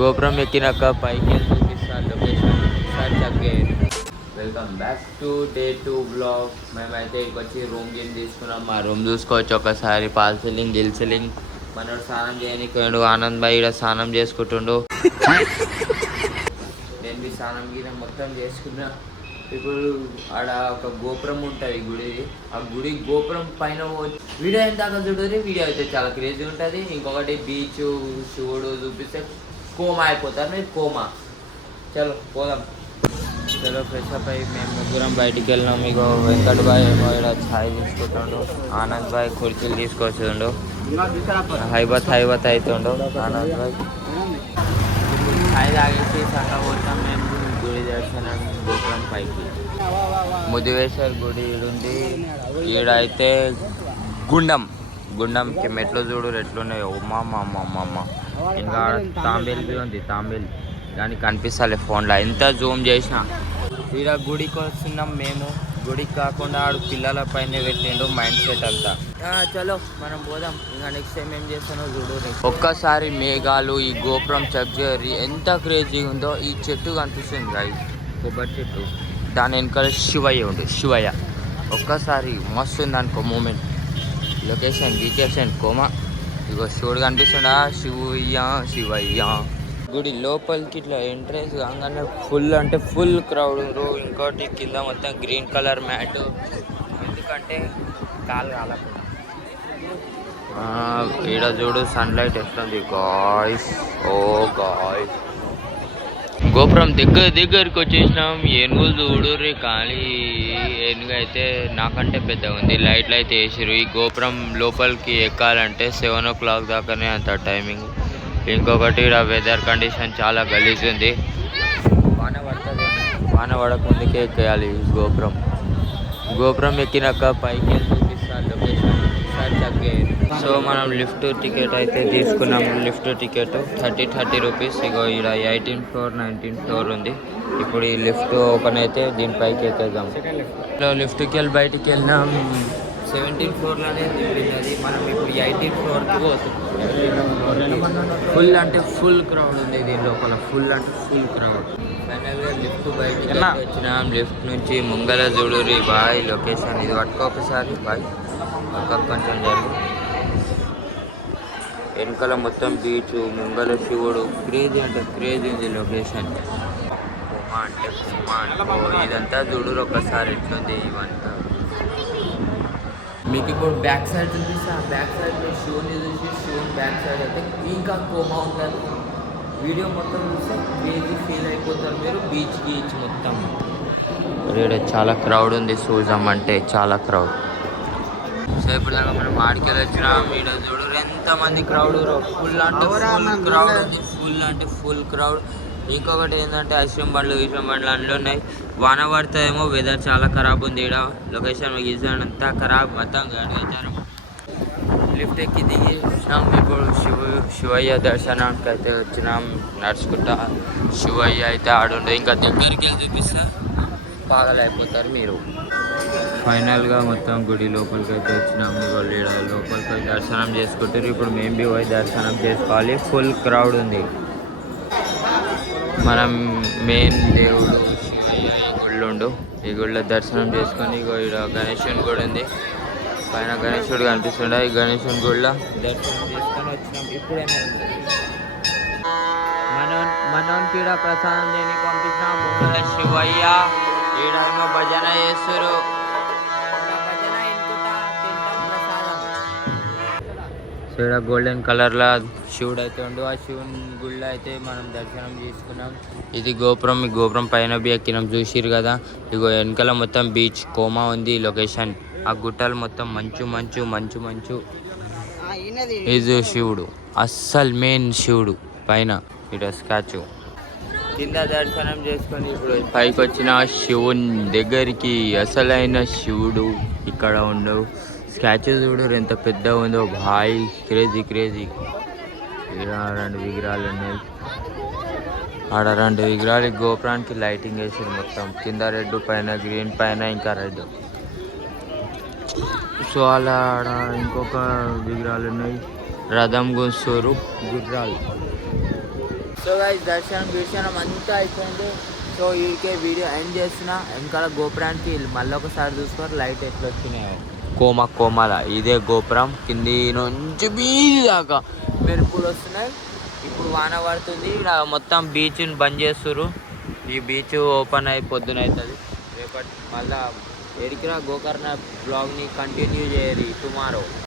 గోపురం ఎక్కినాక పైకి వెళ్ళి చూపిస్తాను లొకేషన్. సార్ చక్కే. Welcome back to day 2 blog. మేమైతే ఇక్కడికి వచ్చి రూమ్ గేమ్ తీసుకున్నాం. మా రూమ్ చూసుకోవచ్చు ఒకసారి. పాల్ సీలింగ్ గిల్ సీలింగ్. మనోడు స్నానం చేయడానికి పోయిండు. ఆనంద్ భాయ్ ఇక్కడ స్నానం చేసుకుంటుండు. నేను మీ స్నానం గిన మొత్తం చేసుకున్నా. ఇప్పుడు ఆడ ఒక గోపురం ఉంటుంది గుడి. ఆ గుడి గోపురం పైన వీడియో ఎంత దాకా చూడరు. వీడియో అయితే చాలా క్రేజీ ఉంటుంది. ఇంకొకటి బీచ్ శివుడు చూపిస్తే కోమా అయిపోతారు. మీరు కోమా. చలో పోదాం. చలో ఫ్రెష్ అప్ అయ్యి మేము ముగ్గురం బయటికి వెళ్ళినాం. మీకు వెంకట్ బాయ్ ఏమో ఇక్కడ ఛాయ్ తీసుకుంటుండు. ఆనంద్ బాయ్ కుర్చీలు తీసుకొచ్చిండు. హైబత్ అవుతుండు ఆనంద్ బాయ్. ఛాయ్ తాగేసి సగం పోతాం మేము గుడి దర్శనం గోపురం పైకి. ముదివేశ్వర్ గుడి ఈడుంది. ఈడైతే గుండంకి మెట్లు చూడు ఎట్లున్నాయో. ఉమ్మ ఇంకా తాంబేలు ఉంది. తాంబేలు దానికి కనిపిస్తలే ఫోన్లో ఎంత జూమ్ చేసినా. ఈడ గుడికి వస్తున్నాం మేము. గుడికి కాకుండా ఆడు పిల్లల పైన పెట్టిండు మైండ్ సెట్ అంతా. చలో మనం పోదాం. ఇంకా నెక్స్ట్ టైం ఏం చేస్తానో చూడు. ఒక్కసారి మేఘాలు ఈ గోపురం చెక్ చేయరు ఎంత క్రేజీగా ఉందో. ఈ చెట్టు కనిపిస్తుంది గాయ్, కొబ్బరి చెట్టు. దాని వెనకాల శివయ్య ఒక్కసారి మస్తు ఉంది అనుకో మూమెంట్. Location coma. ఇగో శివుడు కనిపిస్తుండా. శివయ్య గుడి లోపలికి ఇట్లా ఎంట్రెన్స్ కాగానే ఫుల్ అంటే ఫుల్ క్రౌడ్. ఇంకోటి కింద మొత్తం గ్రీన్ కలర్ మ్యాట్, ఎందుకంటే కాలు కాలకుండా. ఈడ చూడు సన్లైట్ ఎట్లుంది గాయ్స్. ఓ గాయ్స్ గోపురం దగ్గరికి వచ్చేసినాం. ఏనుగులు చూడుర్రి. కానీ ఏనుగు అయితే నాకంటే పెద్దగా ఉంది. లైట్లు అయితే వేసిరు. ఈ గోపురం లోపలికి ఎక్కాలంటే 7 o'clock దాకానే అంత టైమింగ్. ఇంకొకటి ఇక్కడ వెదర్ కండిషన్ చాలా గలీజ్ ఉంది. వాన పడక ముందుకే ఎక్కేయాలి గోపురం ఎక్కినాక పైకి వెళ్ళి చూపిస్తాను లొకేషన్. సార్ చక్కే. సో మనం లిఫ్ట్ టికెట్ అయితే తీసుకున్నాం. Lift ticket 30 rupees. ఇగో ఇక్కడ 18th floor 19th floor ఉంది. ఇప్పుడు ఈ లిఫ్ట్ ఓపెన్ అయితే దీనిపైకి ఎక్కేద్దాం. లిఫ్ట్కి వెళ్ళి బయటికి వెళ్ళినాం. 17th floorలోనే దింపింది. మనం ఇప్పుడు 18th floorకి పోతున్నాం. ఫుల్ అంటే ఫుల్ క్రౌడ్ ఉంది దీని లోపల. Full crowd. ఫైనల్గా లిఫ్ట్ బయటికి వచ్చినాం. లిఫ్ట్ నుంచి ముంగల చూడురి బాయ్ లొకేషన్. ఇది పట్టుకోకసారి బాయ్ పక్క కొంచెం జరుగు. వెనకాల మొత్తం బీచ్, ముంగల శివుడు. క్రేజీ అంటే క్రేజీ ఉంది లొకేషన్. ఇదంతా చూడురు ఒకసారి ఎట్లుంది ఇవంతా. మీకు ఇప్పుడు బ్యాక్ సైడ్ చూపిస్తే ఆ బ్యాక్ సైడ్లో షోని చూసి షోని బ్యాక్ సైడ్ అయితే ఇంకా కోమా ఉంటుంది. వీడియో మొత్తం చూస్తే క్రేజీ ఫీల్ అయిపోతారు మీరు. బీచ్ మొత్తం ఇక్కడ చాలా క్రౌడ్ ఉంది. సూజం అంటే చాలా క్రౌడ్. సో ఇప్పుడు దాకా మనం ఆడికెళ్ళి వచ్చినాం. ఈడ చూడు ఎంతమంది క్రౌడ్. ఫుల్ అంటే ఫుల్ క్రౌడ్. ఇంకొకటి ఏంటంటే ఐస్క్రీమ్ బండ్లు అన్నీ ఉన్నాయి. వాన పడుతుందేమో. వెదర్ చాలా ఖరాబ్ ఉంది. ఇక్కడ లొకేషన్ అంతా ఖరాబ్ మొత్తం గడిచారు. లిఫ్ట్ ఎక్కి దిగి వచ్చినాం. ఇప్పుడు శివయ్య దర్శనానికి అయితే వచ్చినాం. నడుచుకుంటా శివయ్య అయితే ఆడుండే. ఇంకా దగ్గరికి వెళ్ళి చూపిస్తా పాగలైపోతారు మీరు. ఫైనల్గా మొత్తం గుడి లోపలికి అయితే వచ్చినాము. వాళ్ళు లోపలికి పోయి దర్శనం చేసుకుంటారు. ఇప్పుడు మేము పోయి దర్శనం చేసుకోవాలి. ఫుల్ క్రౌడ్ ఉంది. మనం మెయిన్ దేవుడు శివయ్య ఈ గుళ్ళో ఈ గుళ్ళో దర్శనం చేసుకొని ఇగో ఇక్కడ గణేశుని గుడి ఉంది. పైన గణేశుడు కనిపిస్తుండే. ఈ గణేశుని గుడిలో దర్శనం చేసుకొని వచ్చినాం. ఇప్పుడేమో మనోనికి ఈడ ప్రసాదం దేనికి పంపించినాం. ముంగల శివయ్య ఈడేమో భజన చేస్తారు. సో ఇక్కడ గోల్డెన్ కలర్లో శివుడు అయితే ఉండు. ఆ శివుని గుళ్ళో అయితే మనం దర్శనం చేసుకున్నాం. ఇది గోపురం. ఈ గోపురం పైన ఎక్కినాం. చూసిరు కదా. ఇగో వెనకాల మొత్తం బీచ్ కోమా ఉంది లొకేషన్. ఆ గుట్టలు మొత్తం మంచు. ఇది శివుడు అస్సలు మెయిన్ శివుడు పైన. ఇక్కడ స్టాచ్యూ కింద దర్శనం చేసుకొని ఇప్పుడు పైకి వచ్చిన శివుని దగ్గరికి. అసలైన శివుడు ఇక్కడ ఉండవు. స్టాచ్యూ చూడు ఎంత పెద్ద ఉందో భాయ్. క్రేజీ ఇక్కడ 2 విగ్రహాలు ఉన్నాయి. ఆడ 2 విగ్రహాలు. గోపురానికి లైటింగ్ వేసారు మొత్తం. కింద రెడ్, పైన గ్రీన్, పైన ఇంకా రెడ్. సో అలా ఆడ ఇంకొక విగ్రహాలు ఉన్నాయి. రథం గుంసూరు గుర్రాలు. సో గైస్ దర్శనం అంతా అయిపోయింది. సో వీడికే వీడియో ఎండ్ చేస్తున్నా. వెనకాల గోపురానికి మళ్ళీ ఒకసారి చూసుకోరు లైట్ ఎట్లా వచ్చినాయో. కోమల ఇదే గోపురం కింది నుంచి బీచ్ దాకా మెరుపులు వస్తున్నాయి. ఇప్పుడు వాన పడుతుంది. ఇక్కడ మొత్తం బీచ్ని బంద్ చేస్తుర్రు. ఈ బీచ్ ఓపెన్ అయి పొద్దున అవుతుంది. రేపటి మళ్ళా ఎరికిరా గోకర్ణ బ్లాగ్ని కంటిన్యూ చేయరు టుమారో.